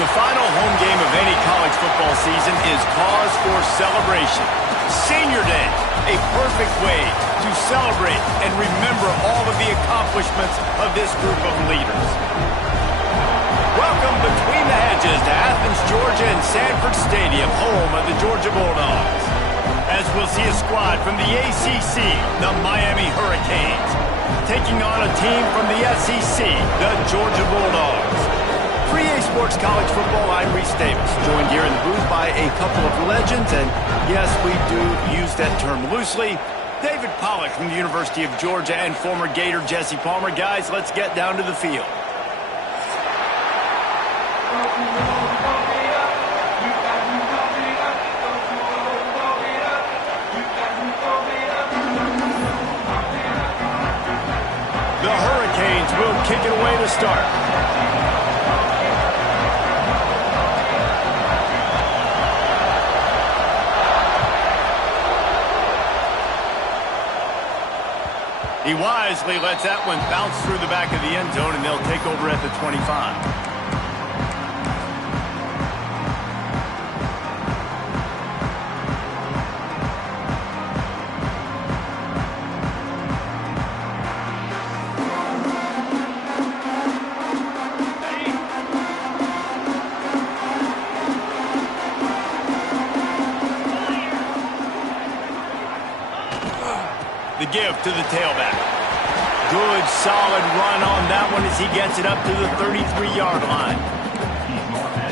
The final home game of any college football season is cause for celebration. Senior Day, a perfect way to celebrate and remember all of the accomplishments of this group of leaders. Welcome between the hedges to Athens, Georgia and Sanford Stadium, home of the Georgia Bulldogs. As we'll see a squad from the ACC, the Miami Hurricanes, taking on a team from the SEC, the Georgia Bulldogs. Pre-A Sports College Football, I'm Reese Davis, joined here in the booth by a couple of legends, and yes, we do use that term loosely. David Pollack from the University of Georgia and former Gator Jesse Palmer. Guys, let's get down to the field. The Hurricanes will kick it away to start. He wisely lets that one bounce through the back of the end zone, and they'll take over at the 25. The give to the tailback. Good, solid run on that one as he gets it up to the 33-yard line.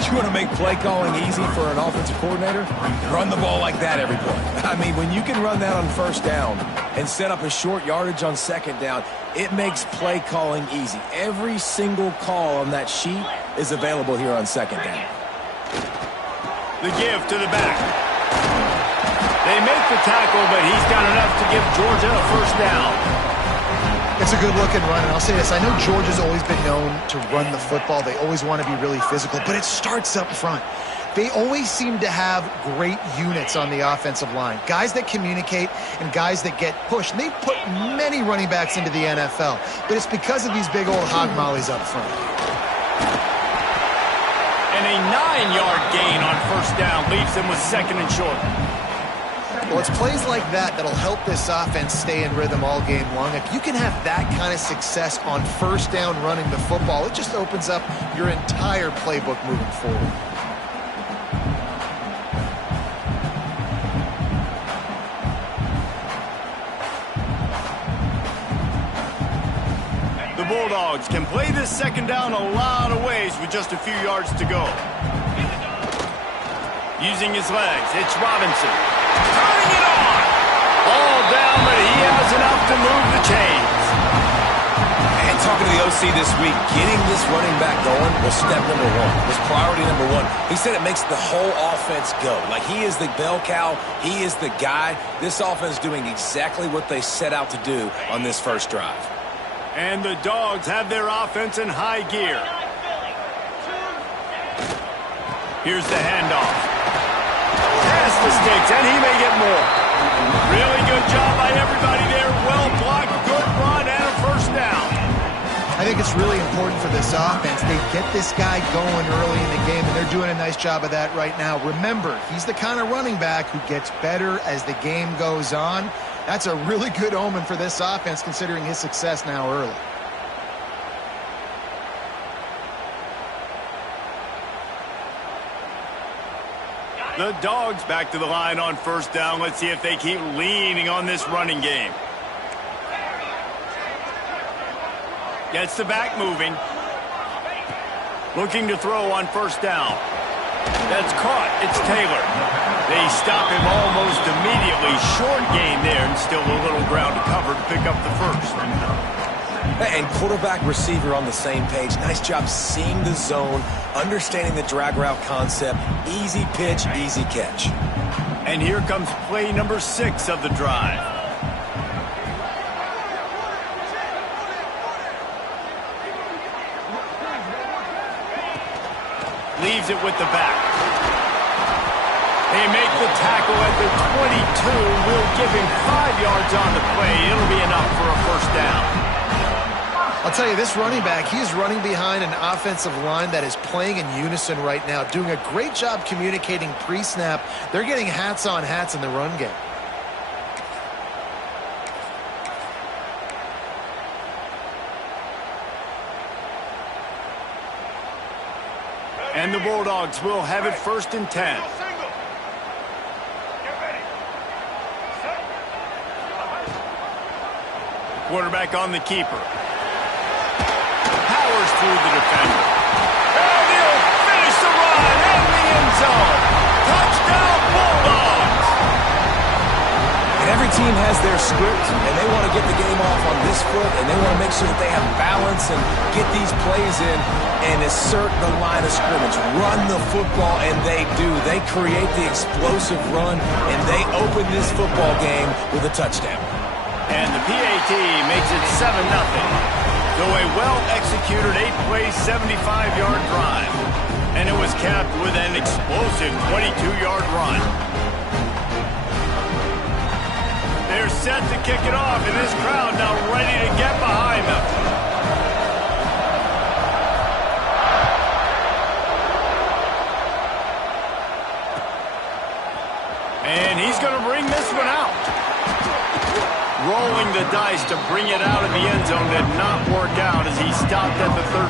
You want to make play calling easy for an offensive coordinator? Run the ball like that every play. I mean, when you can run that on first down and set up a short yardage on second down, it makes play calling easy. Every single call on that sheet is available here on second down. The give to the back. They make the tackle, but he's got enough to give Georgia a first down. It's a good-looking run, and I'll say this. I know Georgia's always been known to run the football. They always want to be really physical, but it starts up front. They always seem to have great units on the offensive line. Guys that communicate and guys that get pushed. And they've put many running backs into the NFL, but it's because of these big old hog mollies up front. And a 9-yard gain on first down leaves them with second and short. Well, it's plays like that that'll help this offense stay in rhythm all game long. If you can have that kind of success on first down running the football, it just opens up your entire playbook moving forward. The Bulldogs can play this second down a lot of ways with just a few yards to go. Using his legs, it's Robinson. Turning it on! Ball down, but he has enough to move the chains. And talking to the OC this week, getting this running back going was step number one. Was priority number one. He said it makes the whole offense go. Like, he is the bell cow. He is the guy. This offense doing exactly what they set out to do on this first drive. And the Dogs have their offense in high gear. Here's the handoff. Past the sticks, and he may get more. Really good job by everybody there. Well blocked, good run, and a first down. I think it's really important for this offense. They get this guy going early in the game, and they're doing a nice job of that right now. Remember, he's the kind of running back who gets better as the game goes on. That's a really good omen for this offense, considering his success now early. The Dogs back to the line on first down. Let's see if they keep leaning on this running game. Gets the back moving. Looking to throw on first down. That's caught. It's Taylor. They stop him almost immediately. Short gain there, and still a little ground to cover to pick up the first. And quarterback receiver on the same page. Nice job seeing the zone, understanding the drag route concept. Easy pitch, easy catch. And here comes play number 6 of the drive. Leaves it with the back. They make the tackle at the 22. Will give him 5 yards on the play. It'll be enough for a first down. I'll tell you, this running back, he is running behind an offensive line that is playing in unison right now, doing a great job communicating pre-snap. They're getting hats on hats in the run game. And the Bulldogs will have it 1st and 10. Quarterback on the keeper. Powers through the defender. And he'll finish the run in the end zone. Touchdown, Bulldogs! And every team has their script, and they want to get the game off on this foot, and they want to make sure that they have balance and get these plays in and assert the line of scrimmage. Run the football, and they do. They create the explosive run, and they open this football game with a touchdown. And the PAT makes it 7-0. So a well-executed 8-play, 75-yard drive. And it was capped with an explosive 22-yard run. They're set to kick it off, and this crowd now ready to get behind them. And he's going to bring this one out. Rolling the dice to bring it out of the end zone did not work out as he stopped at the 13.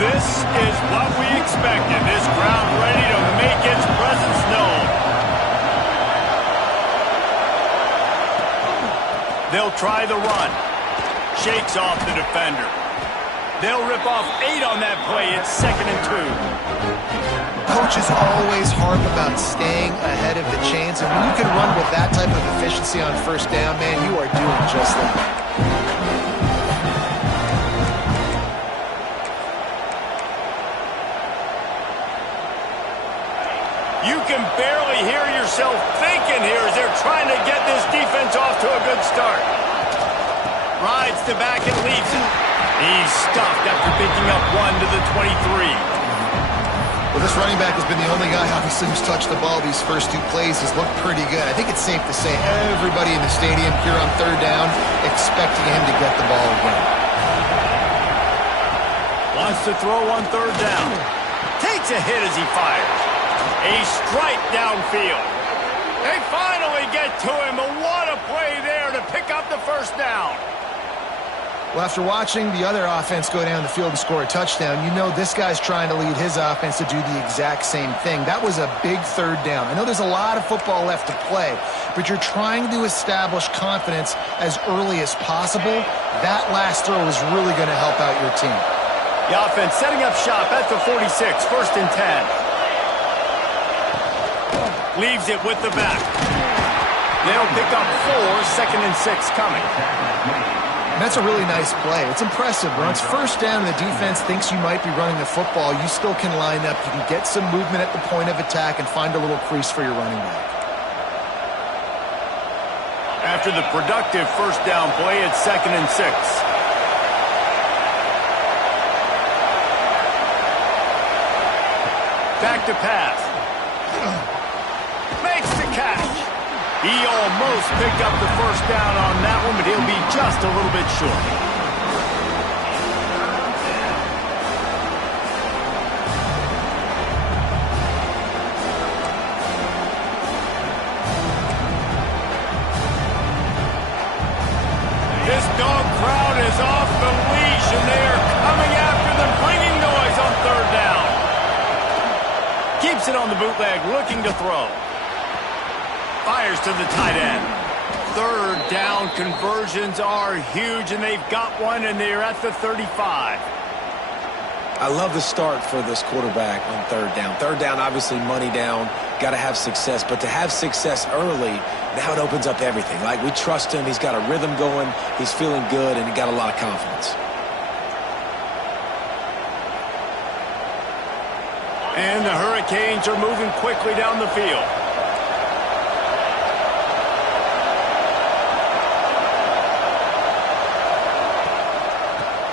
This is what we expected. This crowd ready to make its presence known. They'll try the run. Shakes off the defender. They'll rip off 8 on that play. It's 2nd and 2. Coaches always harp about staying ahead of the chains, and when you can run with that type of efficiency on 1st down, man, you are doing just that. You can barely hear yourself thinking here as they're trying to get this defense off to a good start. Rides the back and leaves it. He's stuffed after picking up 1 to the 23. Well, this running back has been the only guy, obviously, who's touched the ball these first 2 plays. He's looked pretty good. I think it's safe to say everybody in the stadium here on 3rd down expecting him to get the ball again. Wants to throw on 3rd down. Takes a hit as he fires. A strike downfield. They finally get to him, but what a play there to pick up the 1st down. Well, after watching the other offense go down the field and score a touchdown, you know this guy's trying to lead his offense to do the exact same thing. That was a big 3rd down. I know there's a lot of football left to play, but you're trying to establish confidence as early as possible. That last throw is really going to help out your team. The offense setting up shop at the 46, 1st and 10. Leaves it with the back. They'll pick up 4, 2nd and 6 coming. And that's a really nice play. It's impressive. When it's 1st down and the defense thinks you might be running the football, you still can line up. You can get some movement at the point of attack and find a little crease for your running back. After the productive 1st down play, it's 2nd and 6. Back to pass. Makes the catch. He almost picked up the 1st down on that one, but he'll be just a little bit short. This dog crowd is off the leash, and they are coming after them, bringing noise on 3rd down. Keeps it on the bootleg, looking to throw. Fires to the tight end. 3rd down conversions are huge, and they've got one, and they're at the 35. I love the start for this quarterback on 3rd down. 3rd down, obviously money down, got to have success. But to have success early, now it opens up everything. Like, we trust him. He's got a rhythm going. He's feeling good, and he got a lot of confidence. And the Hurricanes are moving quickly down the field.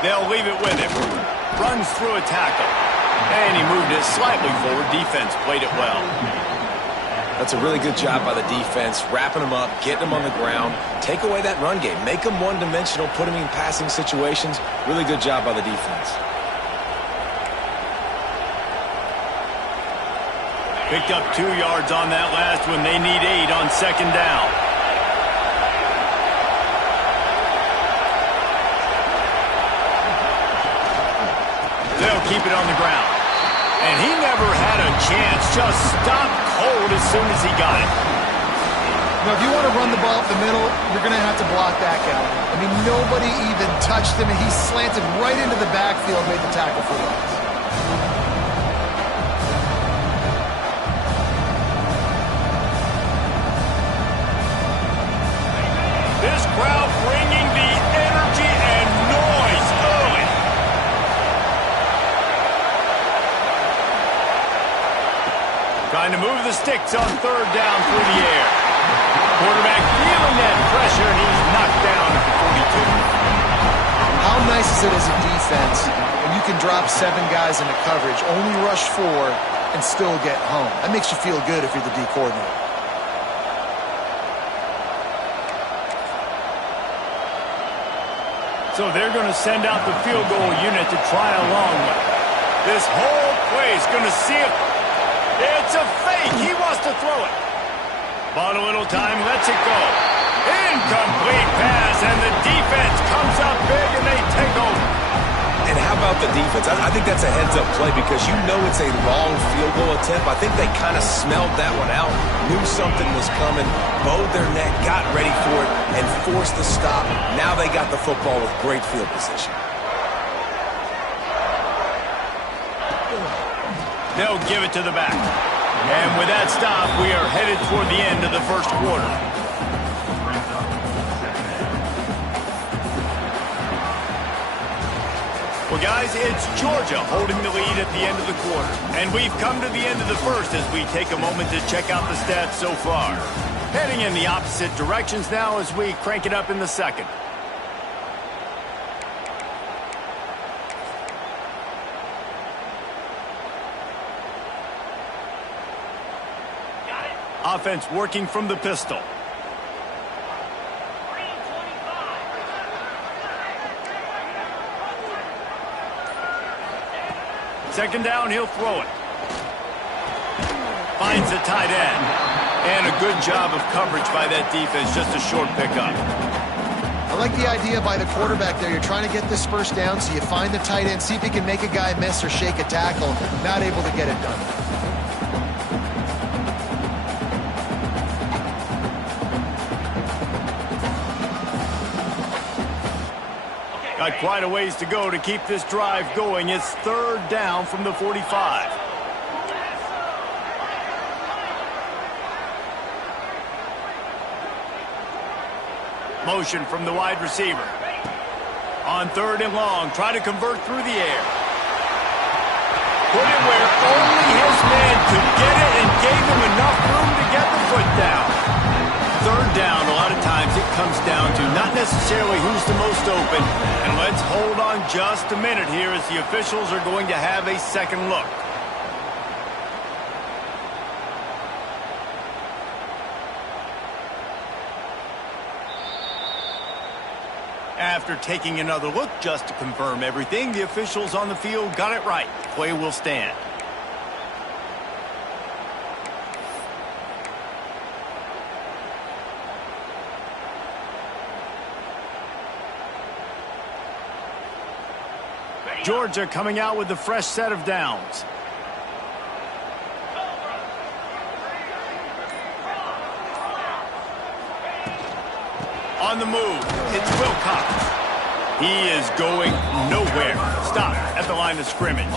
They'll leave it with him. Runs through a tackle. And he moved it slightly forward. Defense played it well. That's a really good job by the defense, wrapping them up, getting them on the ground. Take away that run game. Make them one-dimensional, put them in passing situations. Really good job by the defense. Picked up 2 yards on that last one. They need 8 on second down. They'll keep it on the ground. And he never had a chance. Just stopped cold as soon as he got it. Now, if you want to run the ball up the middle, you're going to have to block that guy. I mean, nobody even touched him, and he slanted right into the backfield, made the tackle for loss. This crowd bringing the energy and noise early. Trying to move the sticks on third down through the air. Quarterback feeling that pressure, and he's knocked down at the 42. How nice is it as a defense when you can drop 7 guys into coverage, only rush 4, and still get home? That makes you feel good if you're the D coordinator. So they're going to send out the field goal unit to try a long one. This whole play is going to see if it's a fake. He wants to throw it. Bought a little time, lets it go. Incomplete pass, and the defense comes up big, and they take over. And how about the defense? I think that's a heads-up play because you know it's a long field goal attempt. I think they kind of smelled that one out, knew something was coming, bowed their neck, got ready for it, and forced the stop. Now they got the football with great field position. They'll give it to the back. And with that stop, we are headed toward the end of the first quarter. Well, guys, it's Georgia holding the lead at the end of the quarter. And we've come to the end of the first as we take a moment to check out the stats so far. Heading in the opposite directions now as we crank it up in the second. Offense working from the pistol. Second down, he'll throw it. Finds the tight end. And a good job of coverage by that defense, just a short pickup. I like the idea by the quarterback there. You're trying to get this first down, so you find the tight end, see if he can make a guy miss or shake a tackle. Not able to get it done. Got quite a ways to go to keep this drive going. It's third down from the 45. Motion from the wide receiver. On third and long, try to convert through the air. Put it where only his man could get it and gave him enough room to get the foot down. Third down, a lot of times it comes down to not necessarily who's the most open. And let's hold on just a minute here as the officials are going to have a second look. After taking another look just to confirm everything, the officials on the field got it right. Play will stand. Georgia coming out with a fresh set of downs. On the move, it's Wilcox. He is going nowhere. Stop at the line of scrimmage.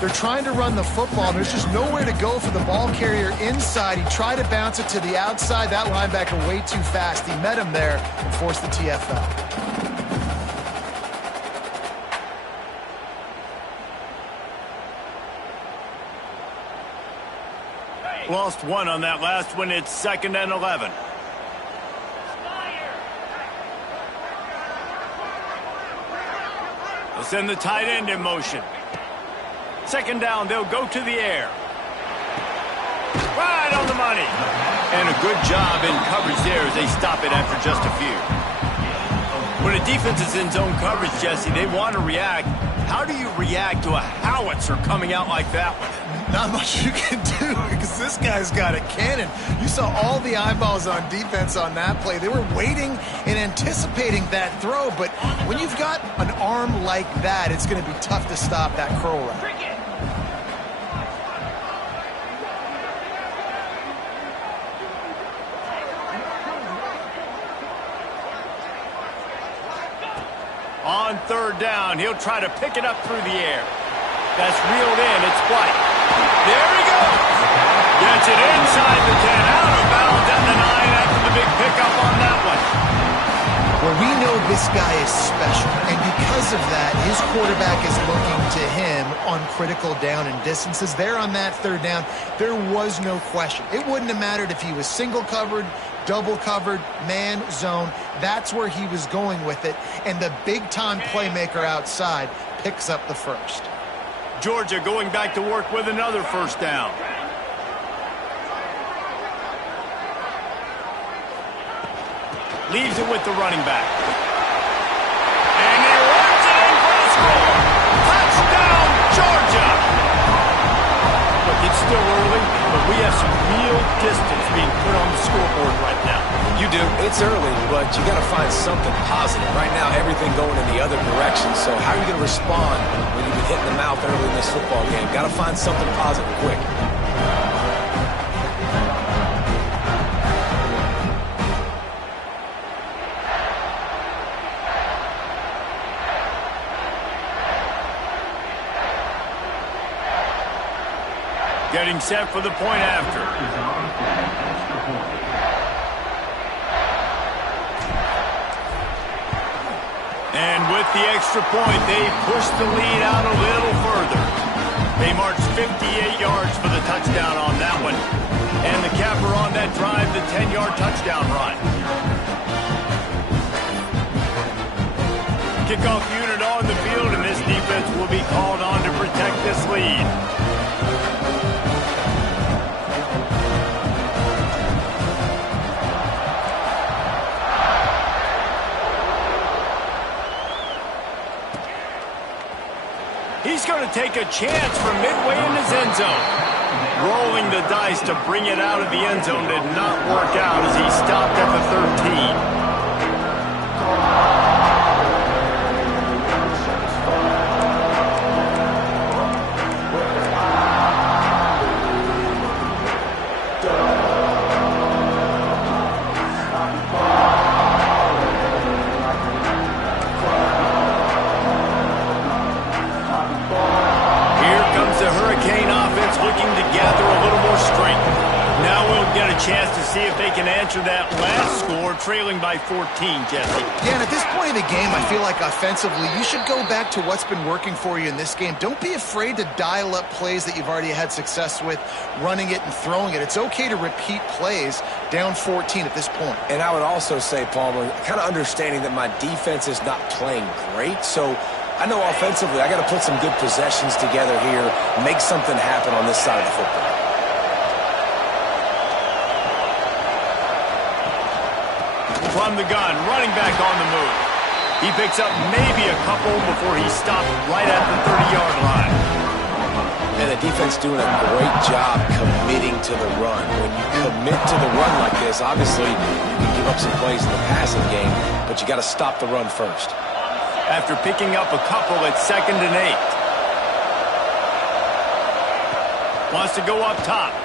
They're trying to run the football, and there's just nowhere to go for the ball carrier inside. He tried to bounce it to the outside. That linebacker way too fast. He met him there and forced the TFL. Lost one on that last one. It's 2nd and 11. Send the tight end in motion. Second down, they'll go to the air. Right on the money. And a good job in coverage there as they stop it after just a few. When a defense is in zone coverage, Jesse, they want to react. How do you react to a howitzer coming out like that one? Not much you can do because this guy's got a cannon. You saw all the eyeballs on defense on that play. They were waiting and anticipating that throw, but when you've got an arm like that, it's going to be tough to stop that curl route. On third down, he'll try to pick it up through the air. That's reeled in. It's White. There he goes. Gets it inside the 10. Out of bounds at the 9 after the big pickup on that one. Well, we know this guy is special, and because of that, his quarterback is looking to him on critical down and distances. There on that third down, there was no question. It wouldn't have mattered if he was single covered, double covered, man, zone. That's where he was going with it, and the big-time playmaker outside picks up the first. Georgia going back to work with another first down. Leaves it with the running back. And he runs it in for the score. Touchdown, Georgia! Look, it's still early, but we have some real distance being put on the scoreboard right now. You do. It's early, but you got to find something positive. Right now, everything going in the other direction. So how are you going to respond when you've been hit in the mouth early in this football game? Got to find something positive quick. Getting set for the point after. And with the extra point, they push the lead out a little further. They march 58 yards for the touchdown on that one. And the capper on that drive, the 10-yard touchdown run. Kickoff unit on the field, and this defense will be called on to protect this lead. He's going to take a chance from midway in his end zone. Rolling the dice to bring it out of the end zone did not work out as he stopped at the 13. Looking to gather a little more strength. Now we'll get a chance to see if they can answer that last score, trailing by 14, Jesse. Yeah, and at this point in the game, I feel like offensively, you should go back to what's been working for you in this game. Don't be afraid to dial up plays that you've already had success with, running it and throwing it. It's okay to repeat plays down 14 at this point. And I would also say, Palmer, kind of understanding that my defense is not playing great, so I know offensively I got to put some good possessions together here, make something happen on this side of the football. From the gun, running back on the move. He picks up maybe a couple before he stopped right at the 30-yard line. And the defense doing a great job committing to the run. When you commit to the run like this, obviously you can give up some plays in the passing game, but you got to stop the run first. After picking up a couple at 2nd and 8. Wants to go up top.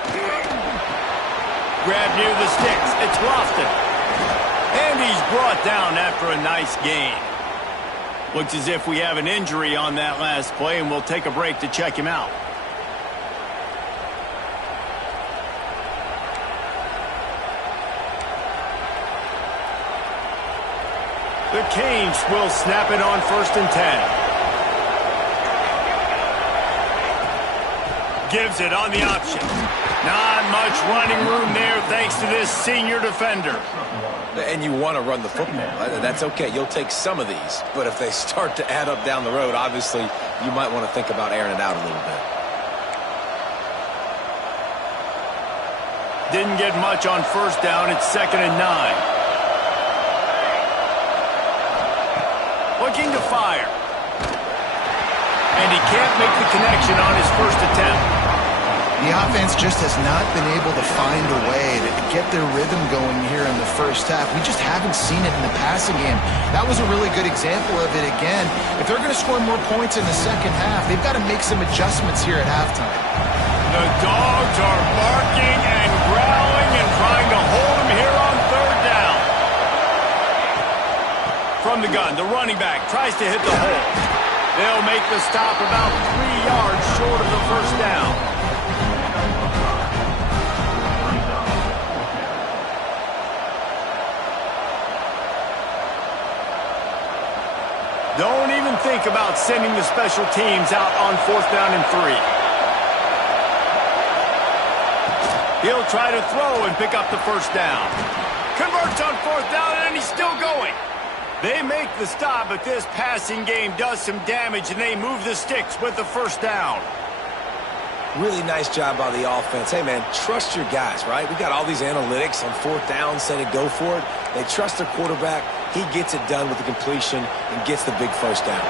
Grab near the sticks. It's Lofton. And he's brought down after a nice gain. Looks as if we have an injury on that last play, and we'll take a break to check him out. The Canes will snap it on 1st and 10. Gives it on the option. Not much running room there thanks to this senior defender. And you want to run the football. That's okay. You'll take some of these. But if they start to add up down the road, obviously, you might want to think about airing it out a little bit. Didn't get much on first down. It's 2nd and 9. Looking to fire. And he can't make the connection on his first attempt. The offense just has not been able to find a way to get their rhythm going here in the first half. We just haven't seen it in the passing game. That was a really good example of it again. If they're going to score more points in the second half, they've got to make some adjustments here at halftime. The dogs are barking and growling and trying to hold him here on 3rd down. From the gun, the running back tries to hit the hole. They'll make the stop about 3 yards short of the first down. Don't even think about sending the special teams out on 4th down and 3. He'll try to throw and pick up the first down. Converts on 4th down, and he's still going. They make the stop, but this passing game does some damage, and they move the sticks with the first down. Really nice job by the offense. Hey, man, trust your guys, right? We got all these analytics on 4th down, say to go for it. They trust their quarterback. He gets it done with the completion and gets the big first down.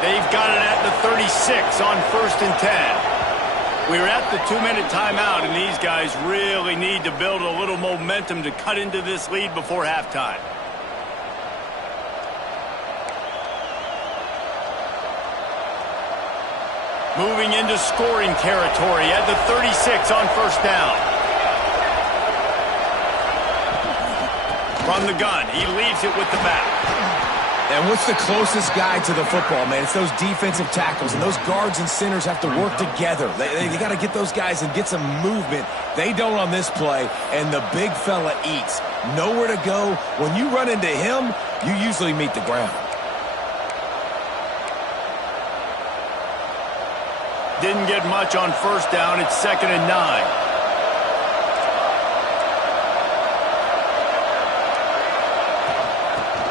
They've got it at the 36 on 1st and 10. We're at the 2-minute timeout, and these guys really need to build a little momentum to cut into this lead before halftime. Moving into scoring territory at the 36 on 1st down. From the gun, he leaves it with the back. And what's the closest guy to the football, man? It's those defensive tackles, and those guards and centers have to work together. They got to get those guys and get some movement. They don't on this play, and the big fella eats. Nowhere to go. When you run into him, you usually meet the ground. Didn't get much on first down. It's 2nd and 9.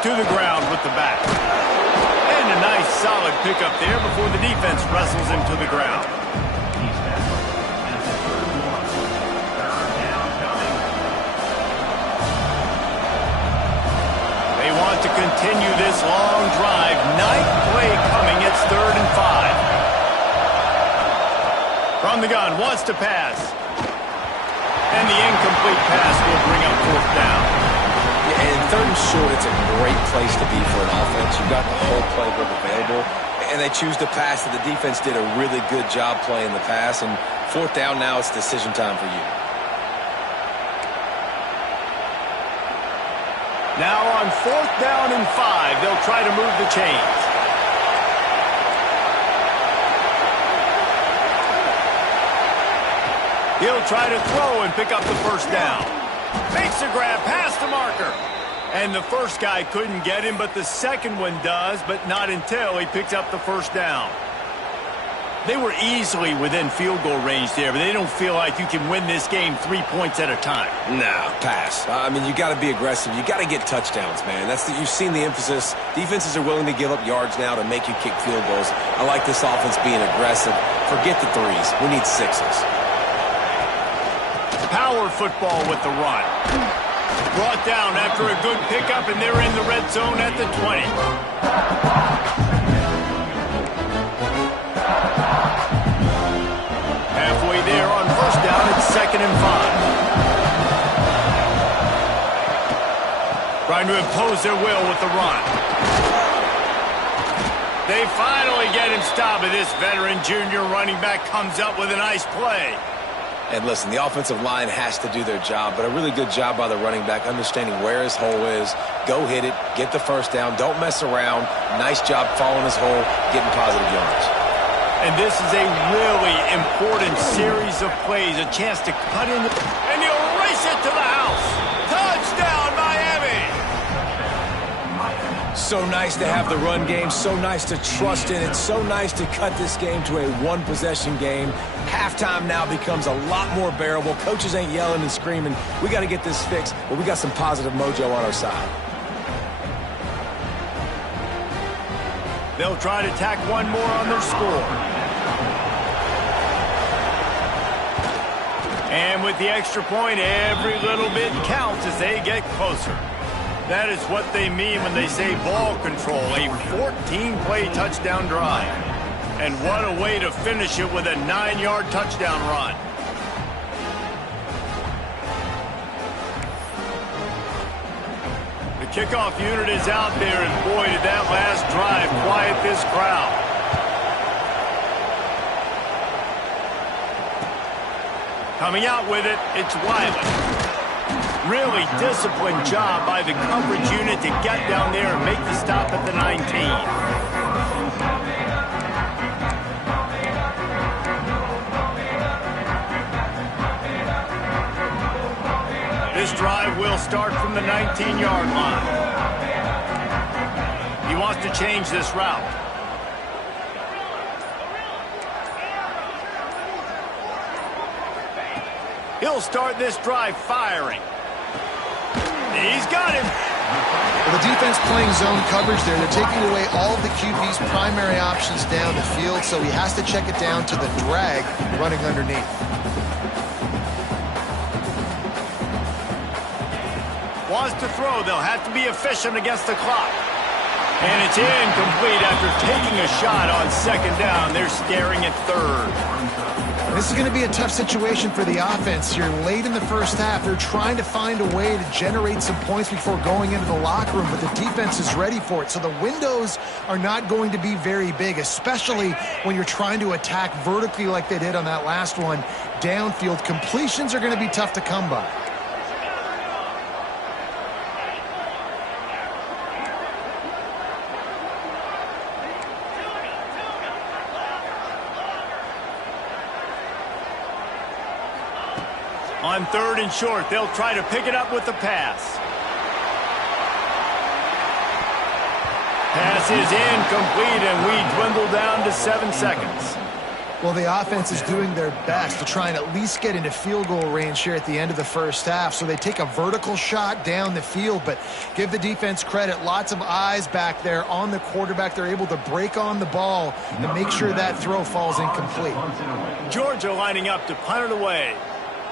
To the ground with the back. And a nice solid pickup there before the defense wrestles him to the ground. They want to continue this long drive. 9th play coming. It's 3rd and 5. From the gun, wants to pass. And the incomplete pass will bring up 4th down. And 3rd and short, it's a great place to be for an offense. You've got the whole playbook available, and they choose to pass. And the defense did a really good job playing the pass. And 4th down now, it's decision time for you. Now on 4th down and 5, they'll try to move the chains. He'll try to throw and pick up the first down. Makes a grab past the marker. And the first guy couldn't get him, but the second one does, but not until he picks up the first down. They were easily within field goal range there, but they don't feel like you can win this game 3 points at a time. No, pass. I mean, you got to be aggressive. You got to get touchdowns, man. You've seen the emphasis. Defenses are willing to give up yards now to make you kick field goals. I like this offense being aggressive. Forget the threes. We need 6s. Power football with the run. Brought down after a good pickup, and they're in the red zone at the 20. Halfway there on first down, it's 2nd and 5. Trying to impose their will with the run. They finally get him stopped, and this veteran junior running back comes up with a nice play. And listen, the offensive line has to do their job, but a really good job by the running back understanding where his hole is. Go hit it, get the first down, don't mess around. Nice job following his hole, getting positive yards. And this is a really important series of plays, a chance to cut in, and he'll race it to the house. Touchdown, Miami! so nice to have the run game, so nice to trust in it, so nice to cut this game to a one-possession game. Halftime now becomes a lot more bearable. Coaches ain't yelling and screaming. We got to get this fixed, but we got some positive mojo on our side. They'll try to tack one more on their score. And with the extra point, every little bit counts as they get closer. That is what they mean when they say ball control, a 14-play touchdown drive. And what a way to finish it with a 9-yard touchdown run. The kickoff unit is out there, and boy, did that last drive quiet this crowd. Coming out with it, it's Wiley. Really disciplined job by the coverage unit to get down there and make the stop at the 19. This drive will start from the 19-yard line. He wants to change this route. He'll start this drive firing. He's got him. Well, the defense playing zone coverage there. They're taking away all of the QB's primary options down the field, so he has to check it down to the drag running underneath. Wants to throw. They'll have to be efficient against the clock. And it's incomplete after taking a shot on second down. They're staring at third. This is going to be a tough situation for the offense here. Late in the first half, they're trying to find a way to generate some points before going into the locker room, but the defense is ready for it. So the windows are not going to be very big, especially when you're trying to attack vertically like they did on that last one. Downfield completions are going to be tough to come by. On third and short, they'll try to pick it up with the pass. Pass is incomplete, and we dwindle down to 7 seconds. Well, the offense is doing their best to try and at least get into field goal range here at the end of the first half. So they take a vertical shot down the field, but give the defense credit. Lots of eyes back there on the quarterback. They're able to break on the ball and make sure that throw falls incomplete. Georgia lining up to punt it away.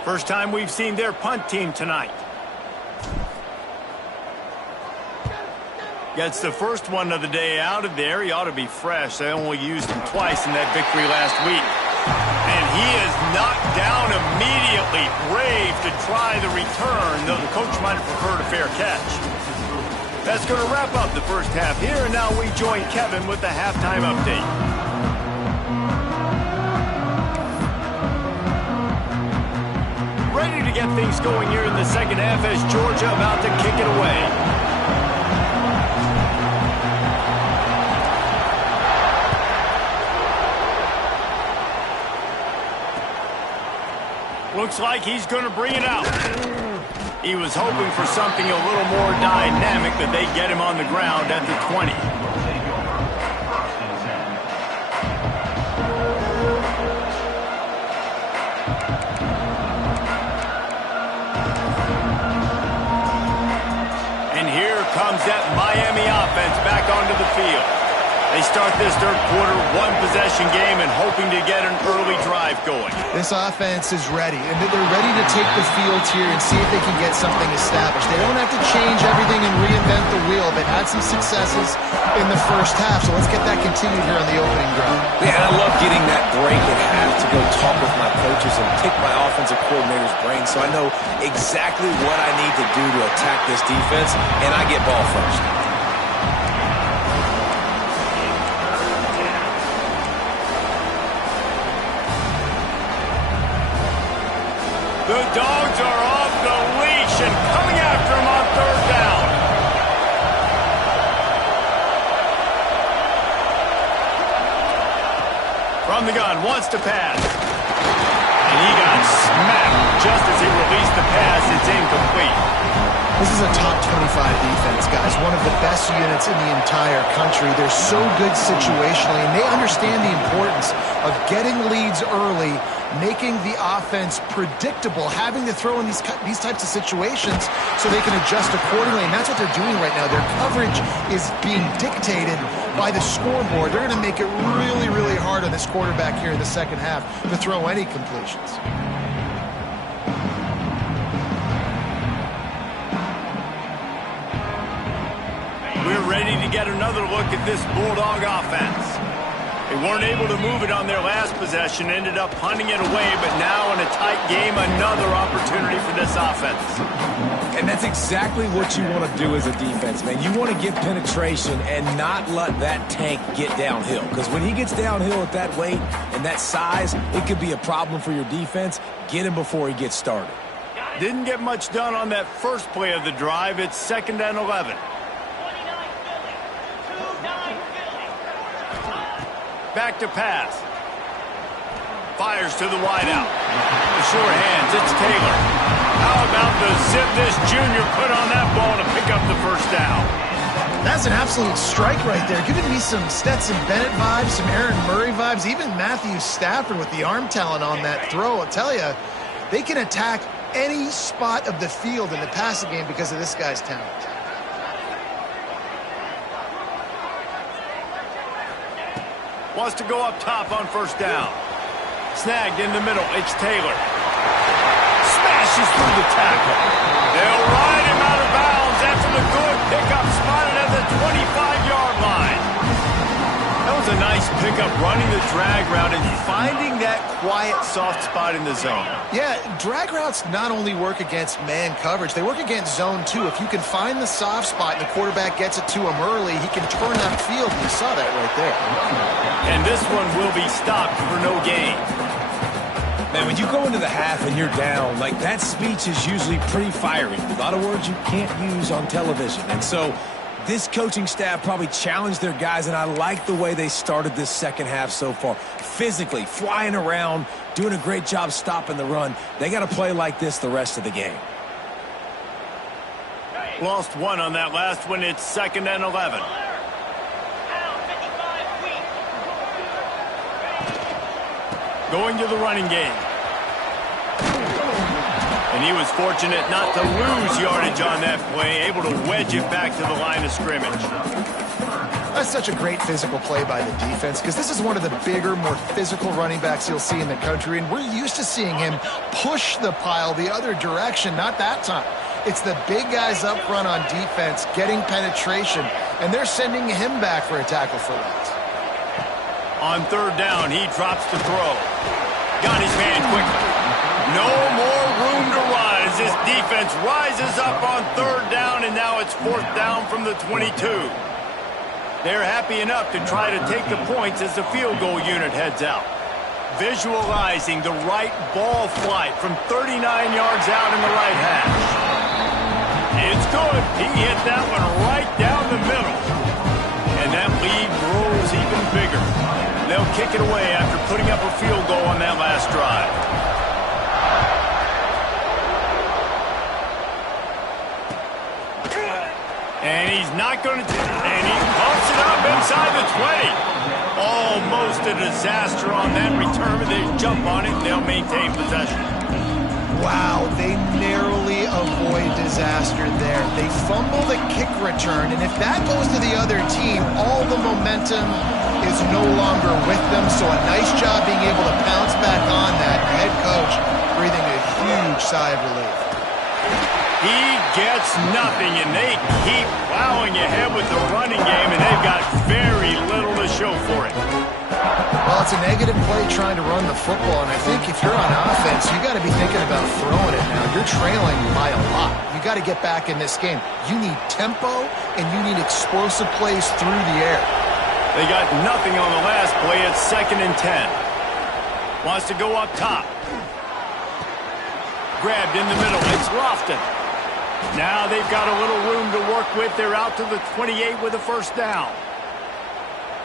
First time we've seen their punt team tonight. Gets the first one of the day out of there. He ought to be fresh. They only used him twice in that victory last week. And he is knocked down immediately. Brave to try the return, though the coach might have preferred a fair catch. That's going to wrap up the first half here, and now we join Kevin with the halftime update. Ready to get things going here in the second half as Georgia about to kick it away. Looks like he's going to bring it out. He was hoping for something a little more dynamic, but they get him on the ground at the 20. Comes that Miami offense back onto the field. They start this third quarter one-possession game and hoping to get an early drive going. This offense is ready, and they're ready to take the field here and see if they can get something established. They don't have to change everything and reinvent the wheel. They've had some successes in the first half, so let's get that continued here on the opening drive. Yeah, I love getting that break at half to go talk with my coaches and pick my offensive coordinator's brain so I know exactly what I need to do to attack this defense, and I get ball first. The Dogs are off the leash and coming after him on third down. From the gun, wants to pass. And he got smacked just as he released the pass. It's incomplete. This is a top 25 defense, guys. One of the best units in the entire country. They're so good situationally, and they understand the importance of getting leads early, making the offense predictable, having to throw in these types of situations so they can adjust accordingly, and that's what they're doing right now. Their coverage is being dictated by the scoreboard. They're going to make it really, really hard on this quarterback here in the second half to throw any completions. We're ready to get another look at this Bulldog offense. They weren't able to move it on their last possession, ended up punting it away, but now in a tight game, another opportunity for this offense. And that's exactly what you want to do as a defense, man. You want to get penetration and not let that tank get downhill. Because when he gets downhill at that weight and that size, it could be a problem for your defense. Get him before he gets started. Didn't get much done on that first play of the drive. It's 2nd and 11. Back to pass. Fires to the wideout. The sure hands, it's Taylor. How about the zip this junior put on that ball to pick up the first down? That's an absolute strike right there. Giving me some Stetson Bennett vibes, some Aaron Murray vibes, even Matthew Stafford with the arm talent on that throw. I'll tell you, they can attack any spot of the field in the passing game because of this guy's talent. Wants to go up top on first down. Snagged in the middle. It's Taylor. Smashes through the tackle. They'll ride him out of bounds after the good pickup spotted at the 25-yard line. That was a nice pickup, running the drag route and finding that quiet, soft spot in the zone. Yeah, drag routes not only work against man coverage, they work against zone too. If you can find the soft spot and the quarterback gets it to him early, he can turn that field, and you saw that right there. And this one will be stopped for no gain. Man, when you go into the half and you're down, like that speech is usually pretty fiery. A lot of words you can't use on television. And so this coaching staff probably challenged their guys, and I like the way they started this second half so far. Physically, flying around, doing a great job stopping the run. They got to play like this the rest of the game. Lost one on that last one. It's 2nd and 11. Going to the running game. And he was fortunate not to lose yardage on that play, able to wedge it back to the line of scrimmage. That's such a great physical play by the defense, because this is one of the bigger, more physical running backs you'll see in the country, and we're used to seeing him push the pile the other direction. Not that time. It's the big guys up front on defense getting penetration, and they're sending him back for a tackle for loss. On third down, he drops the throw. Got his man quickly. No more room to run as this defense rises up on third down, and now it's 4th down from the 22. They're happy enough to try to take the points as the field goal unit heads out. Visualizing the right ball flight from 39 yards out in the right hash. It's good. He hit that one right down the middle. And that lead grows even bigger. They'll kick it away after putting up a field goal on that last drive. And he's not going to... And he pumps it up inside the 20. Almost a disaster on that return. They jump on it, and they'll maintain possession. Wow, they narrowly avoid disaster there. They fumble the kick return, and if that goes to the other team, all the momentum is no longer with them. So a nice job being able to bounce back on that. The head coach breathing a huge sigh of relief. He gets nothing, and they keep plowing ahead with the running game, and they've got very little to show for it. Well, it's a negative play trying to run the football, and I think if you're on offense, you got to be thinking about throwing it now. You're trailing by a lot. You got to get back in this game. You need tempo, and you need explosive plays through the air. They got nothing on the last play. It's 2nd and 10. Wants to go up top. Grabbed in the middle. It's Lofton. Now they've got a little room to work with. They're out to the 28 with a first down.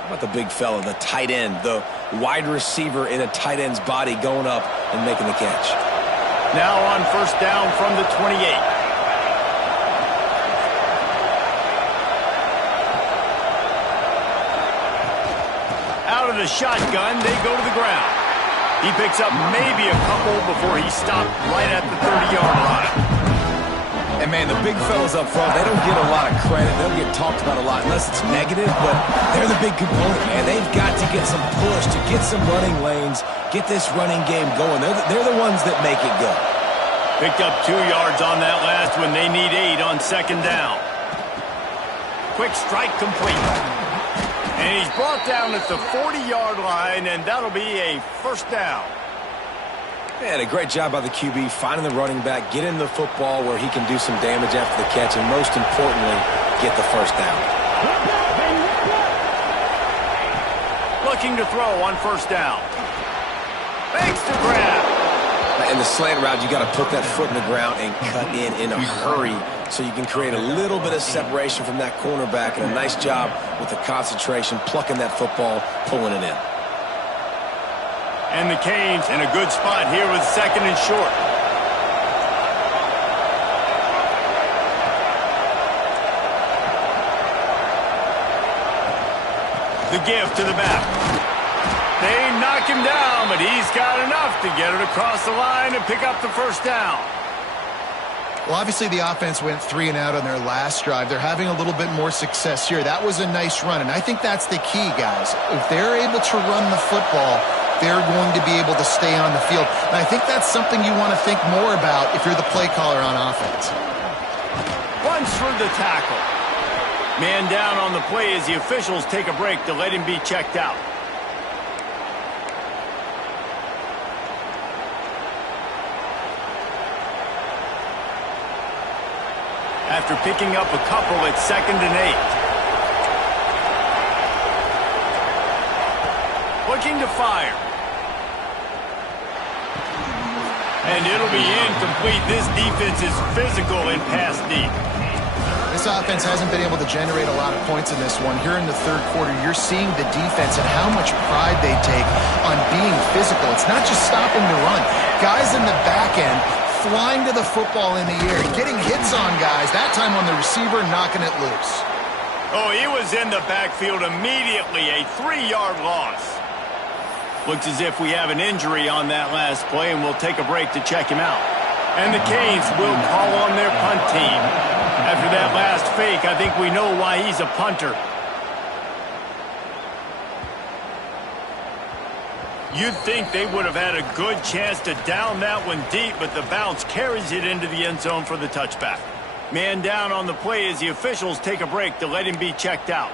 How about the big fella, the tight end, the wide receiver in a tight end's body going up and making the catch? Now on first down from the 28. the shotgun. They go to the ground. He picks up maybe a couple before he stopped right at the 30-yard line. And, man, the big fellas up front, they don't get a lot of credit. They don't get talked about a lot unless it's negative, but they're the big component, man. They've got to get some push, to get some running lanes, get this running game going. They're the ones that make it go. Picked up 2 yards on that last one. They need 8 on second down. Quick strike complete. And he's brought down at the 40-yard line, and that'll be a first down. Man, a great job by the QB finding the running back, getting the football where he can do some damage after the catch, and most importantly, get the first down. Looking to throw on first down. Fakes the grab. In the slant route, you got to put that foot in the ground and cut in a hurry so you can create a little bit of separation from that cornerback, and a nice job with the concentration, plucking that football, pulling it in. And the Canes in a good spot here with second and short. The give to the back. They knock him down, but he's got enough to get it across the line and pick up the first down. Well, obviously the offense went 3 and out on their last drive. They're having a little bit more success here. That was a nice run, and I think that's the key, guys. If they're able to run the football, they're going to be able to stay on the field. And I think that's something you want to think more about if you're the play caller on offense. Runs for the tackle. Man down on the play as the officials take a break to let him be checked out. After picking up a couple, it's second and 8. Looking to fire. And it'll be incomplete. This defense is physical in pass deep. This offense hasn't been able to generate a lot of points in this one. Here in the third quarter, you're seeing the defense and how much pride they take on being physical. It's not just stopping the run. Guys in the back end flying to the football in the air, getting hits on guys, that time on the receiver, knocking it loose. Oh, he was in the backfield immediately, a 3-yard loss. Looks as if we have an injury on that last play, and we'll take a break to check him out. And the Canes will call on their punt team. After that last fake, I think we know why he's a punter. You'd think they would have had a good chance to down that one deep, but the bounce carries it into the end zone for the touchback. Man down on the play as the officials take a break to let him be checked out.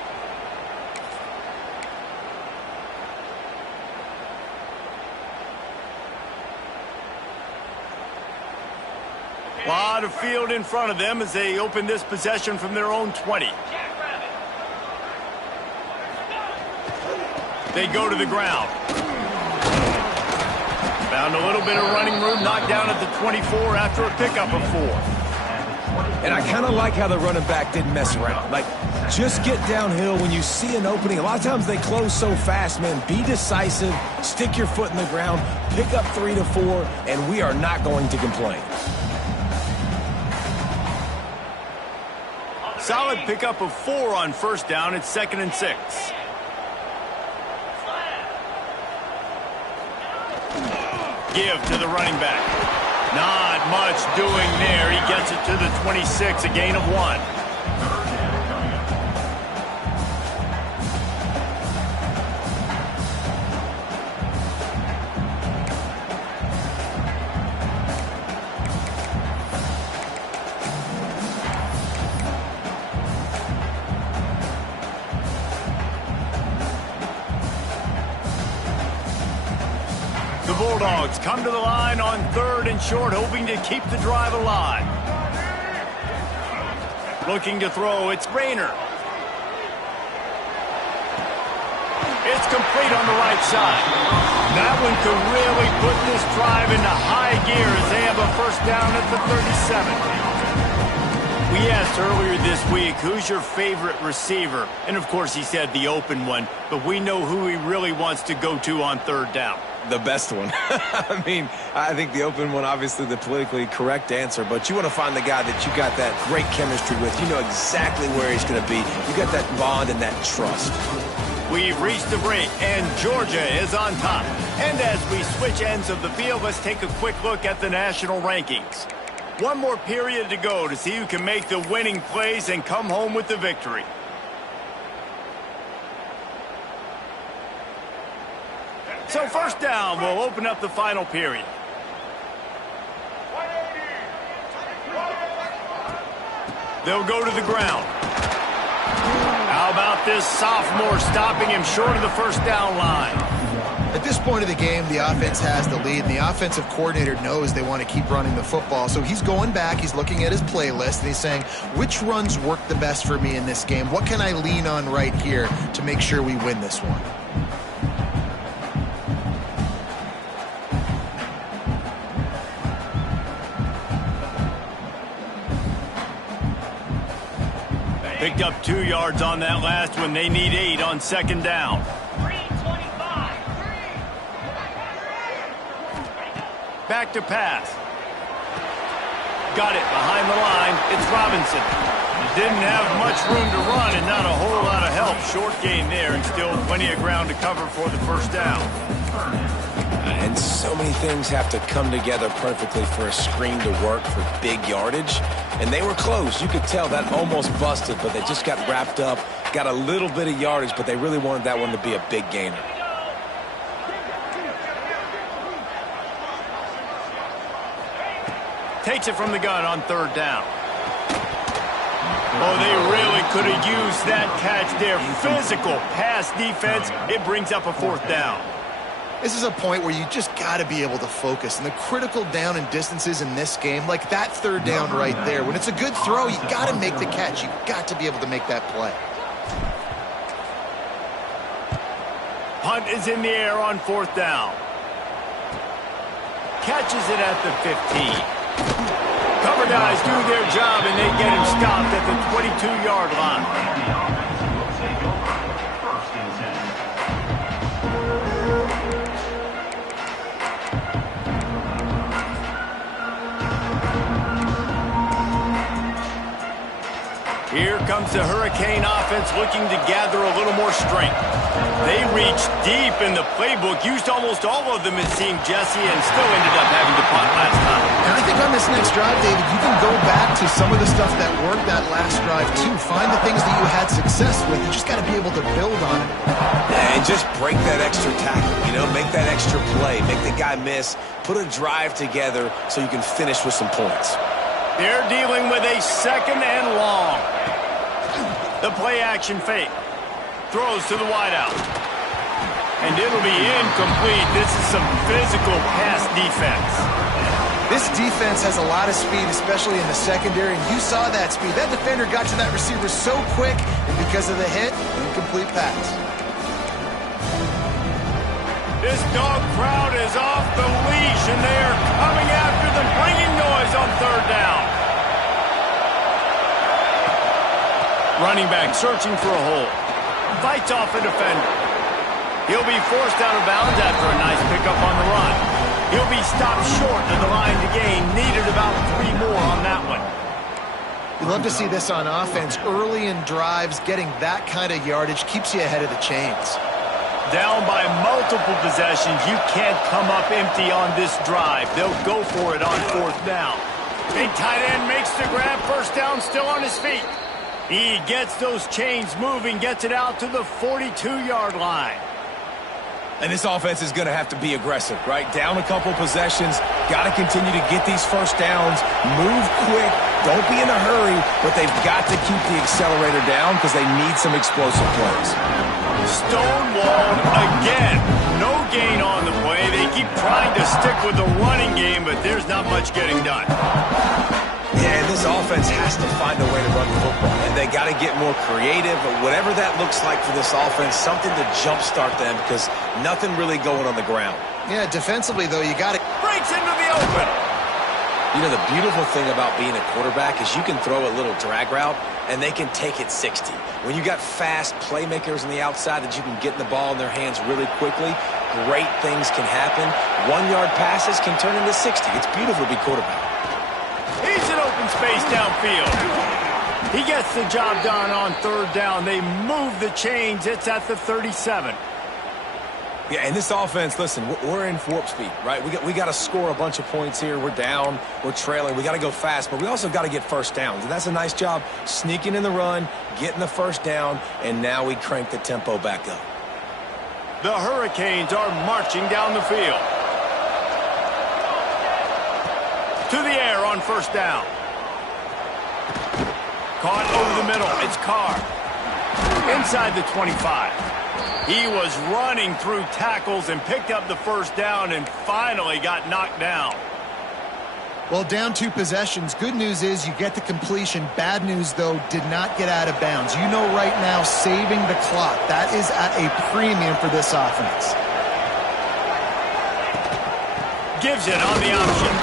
A lot of field in front of them as they open this possession from their own 20. They go to the ground. Found a little bit of running room, knocked down at the 24 after a pickup of 4. And I kind of like how the running back didn't mess around. Like, just get downhill when you see an opening. A lot of times they close so fast, man. Be decisive, stick your foot in the ground, pick up 3 to 4, and we are not going to complain. Solid pickup of 4 on first down. It's second and 6. Give to the running back. Not much doing there. He gets it to the 26, a gain of 1. The Bulldogs come to the line on third and short, hoping to keep the drive alive. Looking to throw, it's Rayner. It's complete on the right side. That one could really put this drive into high gear as they have a first down at the 37. We asked earlier this week, who's your favorite receiver? And of course he said the open one, but we know who he really wants to go to on third down. The best one. I mean, I think the open one, obviously the politically correct answer, but you want to find the guy that you got that great chemistry with. You know exactly where he's going to be. You got that bond and that trust. We've reached the break, and Georgia is on top. And as we switch ends of the field, let's take a quick look at the national rankings. One more period to go to see who can make the winning plays and come home with the victory. So first down, we'll open up the final period. They'll go to the ground. How about this sophomore stopping him short of the first down line? At this point of the game, the offense has the lead, and the offensive coordinator knows they want to keep running the football. So he's going back, he's looking at his playlist, and he's saying, which runs work the best for me in this game? What can I lean on right here to make sure we win this one? Picked up 2 yards on that last one. They need 8 on second down. Back to pass. Got it behind the line. It's Robinson. Didn't have much room to run and not a whole lot of help. Short gain there and still plenty of ground to cover for the first down. And so many things have to come together perfectly for a screen to work for big yardage. And they were close. You could tell that almost busted, but they just got wrapped up, got a little bit of yardage, but they really wanted that one to be a big gainer. Takes it from the gun on third down. Oh, they really could have used that catch there. Physical pass defense. It brings up a fourth down. This is a point where you just got to be able to focus. And the critical down and distances in this game, like that third down right there, when it's a good throw, you got to make the catch. You got to be able to make that play. Punt is in the air on fourth down. Catches it at the 15. Cover guys do their job, and they get him stopped at the 22-yard line. Here comes the Hurricane offense looking to gather a little more strength. They reached deep in the playbook, used almost all of them, it seemed, Jesse, and still ended up having to punt last time. And I think on this next drive, David, you can go back to some of the stuff that worked that last drive, too. Find the things that you had success with. You just got to be able to build on it. And just break that extra tackle, make that extra play, make the guy miss, put a drive together so you can finish with some points. They're dealing with a second and long. The play-action fake. Throws to the wideout. And it'll be incomplete. This is some physical pass defense. This defense has a lot of speed, especially in the secondary, and you saw that speed. That defender got to that receiver so quick, and because of the hit, incomplete pass. This dog crowd is off the leash, and they are coming after them, bringing noise on third down. Running back searching for a hole. Fights off a defender. He'll be forced out of bounds after a nice pickup on the run. He'll be stopped short of the line to gain. Needed about 3 more on that one. You love to see this on offense. Early in drives, getting that kind of yardage keeps you ahead of the chains. Down by multiple possessions. You can't come up empty on this drive. They'll go for it on fourth down. Big tight end makes the grab. First down, still on his feet. He gets those chains moving, gets it out to the 42-yard line. And this offense is going to have to be aggressive, right? Down a couple possessions, got to continue to get these first downs, move quick, don't be in a hurry, but they've got to keep the accelerator down because they need some explosive plays. Stonewalled again. No gain on the play. They keep trying to stick with the running game, but there's not much getting done. Yeah, and this offense has to find a way to run the football, and they got to get more creative, but whatever that looks like for this offense, something to jumpstart them because nothing really going on the ground. Yeah, defensively, though, you got to... Breaks into the open. The beautiful thing about being a quarterback is you can throw a little drag route, and they can take it 60. When you got fast playmakers on the outside that you can get the ball in their hands really quickly, great things can happen. 1-yard passes can turn into 60. It's beautiful to be quarterback. He's in open space downfield. He gets the job done on third down. They move the chains. It's at the 37. Yeah, and this offense, listen, we're in warp speed, right? We got to score a bunch of points here. We're down. We're trailing. We got to go fast, but we also got to get first downs. And that's a nice job sneaking in the run, getting the first down, and now we crank the tempo back up. The Hurricanes are marching down the field. To the air on first down. Caught over the middle. It's Carr. Inside the 25. He was running through tackles and picked up the first down and finally got knocked down. Well, down 2 possessions. Good news is you get the completion. Bad news, though, did not get out of bounds. You know right now, saving the clock. That is at a premium for this offense. Gives it on the option.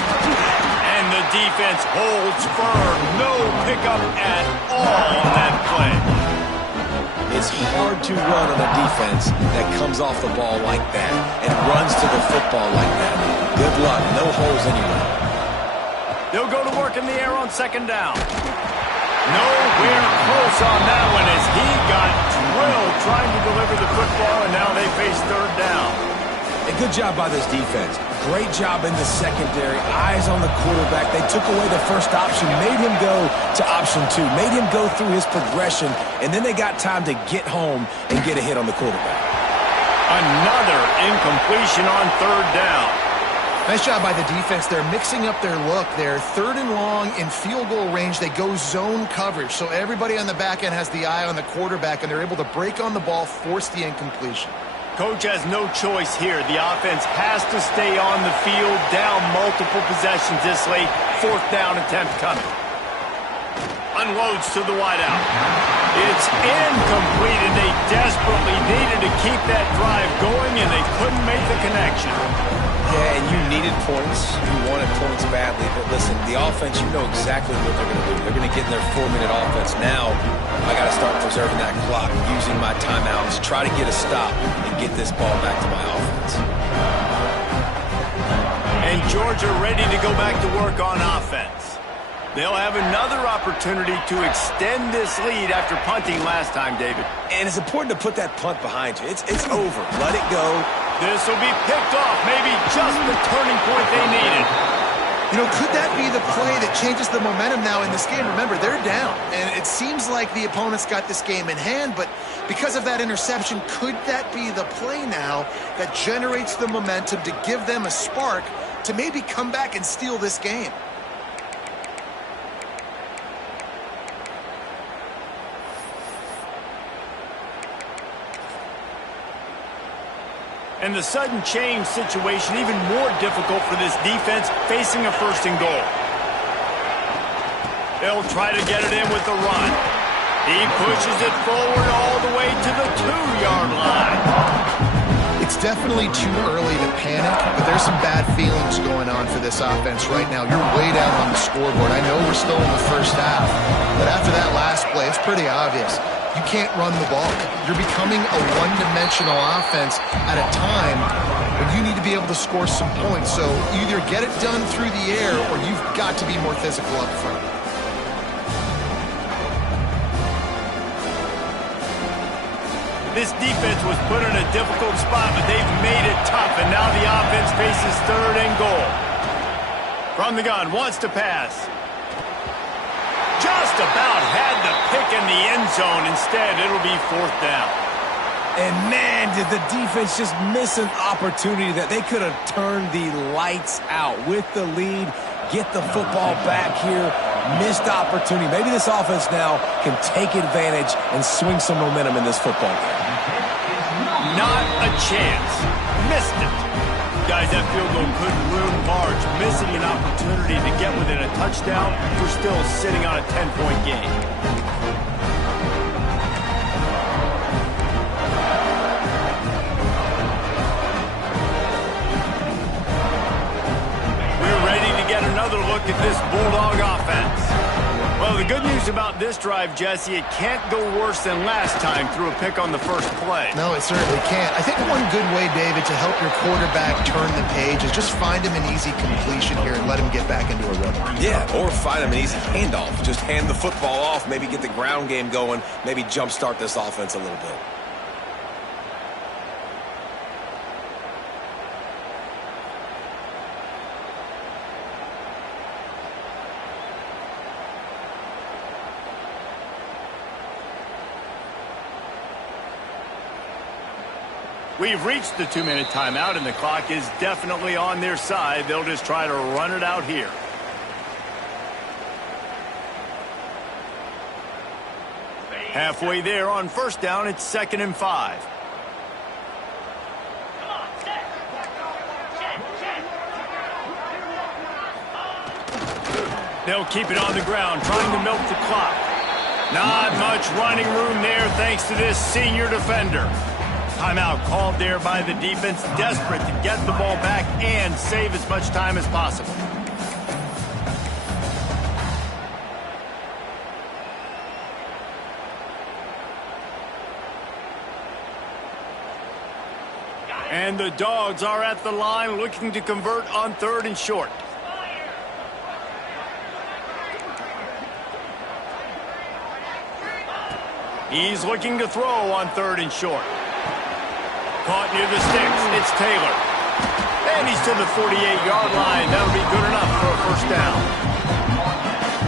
And the defense holds firm. No pickup at all on that play. It's hard to run on a defense that comes off the ball like that and runs to the football like that. Good luck. No holes anywhere. They'll go to work in the air on second down. Nowhere close on that one as he got drilled trying to deliver the football, and now they face third down. A good job by this defense. Great job in the secondary. Eyes on the quarterback. They took away the first option, made him go to option 2, made him go through his progression, and then they got time to get home and get a hit on the quarterback. Another incompletion on third down. Nice job by the defense. They're mixing up their look. They're third and long in field goal range. They go zone coverage. So everybody on the back end has the eye on the quarterback, and they're able to break on the ball, force the incompletion. Coach has no choice here. The offense has to stay on the field, down multiple possessions this late. Fourth down attempt coming. Unloads to the wideout. It's incomplete, and they desperately needed to keep that drive going, and they couldn't make the connection. Yeah, and you needed points. You wanted points badly. But listen, the offense, you know exactly what they're going to do. They're going to get in their 4-minute offense. Now, I got to start preserving that clock, using my timeouts, try to get a stop, and get this ball back to my offense. And Georgia ready to go back to work on offense. They'll have another opportunity to extend this lead after punting last time, David. And it's important to put that punt behind you. It's over. Let it go. This will be picked off, maybe just the turning point they needed. You know, could that be the play that changes the momentum now in this game? Remember, they're down, and it seems like the opponent's got this game in hand, but because of that interception, could that be the play now that generates the momentum to give them a spark to maybe come back and steal this game? And the sudden change situation even more difficult for this defense facing a first and goal. They'll try to get it in with the run. He pushes it forward all the way to the 2-yard line. It's definitely too early to panic, but there's some bad feelings going on for this offense right now. You're way down on the scoreboard. I know we're still in the first half, but after that last play, it's pretty obvious. You can't run the ball. You're becoming a one-dimensional offense at a time when you need to be able to score some points. So either get it done through the air or you've got to be more physical up front. This defense was put in a difficult spot, but they've made it tough, and now the offense faces third and goal. From the gun, wants to pass. Just about had the pick in the end zone. Instead, it'll be fourth down. And man, did the defense just miss an opportunity that they could have turned the lights out with the lead, get the football back here. Missed opportunity. Maybe this offense now can take advantage and swing some momentum in this football game. Not a chance. Missed it. Guys, that field goal could loom large. Missing an opportunity to get within a touchdown. We're still sitting on a 10-point game. We're ready to get another look at this Bulldog offense. Well, the good news about this drive, Jesse, it can't go worse than last time through a pick on the first play. No, it certainly can't. I think one good way, David, to help your quarterback turn the page is just find him an easy completion here and let him get back into a rhythm. Yeah, or find him an easy handoff. Just hand the football off, maybe get the ground game going, maybe jumpstart this offense a little bit. We've reached the 2-minute timeout, and the clock is definitely on their side. They'll just try to run it out here. Halfway there on first down, it's 2nd and 5. They'll keep it on the ground, trying to milk the clock. Not much running room there thanks to this senior defender. Timeout called there by the defense, desperate to get the ball back and save as much time as possible. And the Dogs are at the line looking to convert on 3rd and short. He's looking to throw on 3rd and short. Caught near the sticks. It's Taylor. And he's to the 48-yard line. That'll be good enough for a first down.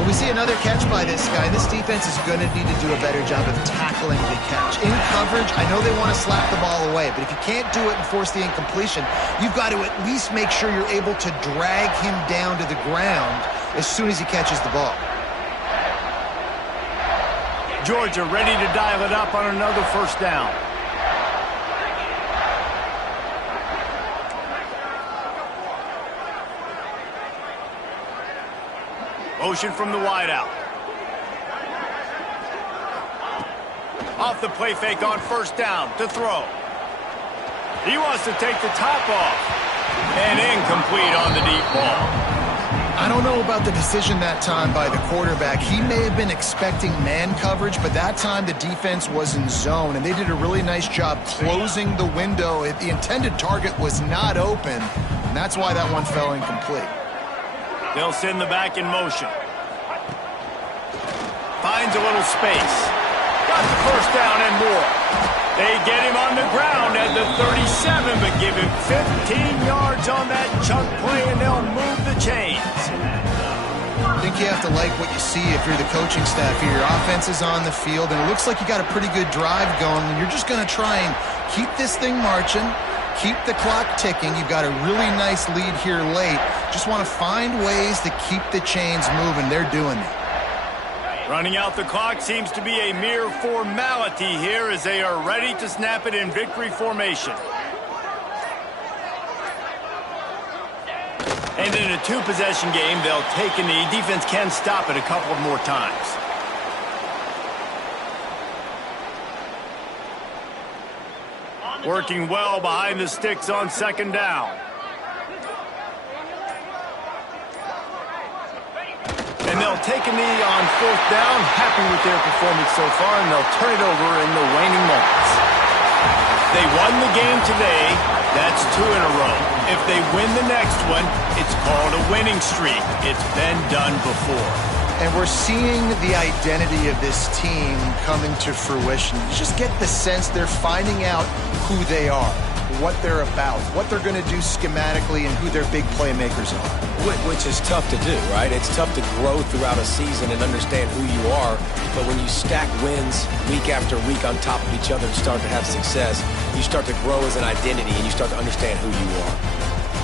Well, we see another catch by this guy. This defense is going to need to do a better job of tackling the catch. In coverage, I know they want to slap the ball away, but if you can't do it and force the incompletion, you've got to at least make sure you're able to drag him down to the ground as soon as he catches the ball. Georgia ready to dial it up on another first down. Motion from the wideout. Off the play fake on first down to throw. He wants to take the top off. And incomplete on the deep ball. I don't know about the decision that time by the quarterback. He may have been expecting man coverage, but that time the defense was in zone, and they did a really nice job closing the window. The intended target was not open, and that's why that one fell incomplete. They'll send the back in motion. Finds a little space. Got the first down and more. They get him on the ground at the 37, but give him 15 yards on that chunk play, and they'll move the chains. I think you have to like what you see if you're the coaching staff here. Your offense is on the field, and it looks like you got a pretty good drive going, and you're just going to try and keep this thing marching, keep the clock ticking. You've got a really nice lead here late. Just want to find ways to keep the chains moving. They're doing it. Running out the clock seems to be a mere formality here as they are ready to snap it in victory formation. And in a two-possession game, they'll take a knee. Defense can stop it a couple of more times. Working well behind the sticks on 2nd down. And they'll take a knee on 4th down. Happy with their performance so far, and they'll turn it over in the waning moments. They won the game today. That's 2 in a row. If they win the next one, it's called a winning streak. It's been done before. And we're seeing the identity of this team coming to fruition. You just get the sense they're finding out who they are, what they're about, what they're going to do schematically, and who their big playmakers are. Which is tough to do, right? It's tough to grow throughout a season and understand who you are. But when you stack wins week after week on top of each other and start to have success, you start to grow as an identity and you start to understand who you are.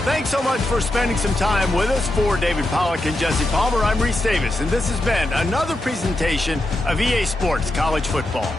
Thanks so much for spending some time with us. For David Pollack and Jesse Palmer, I'm Reese Davis, and this has been another presentation of EA Sports College Football.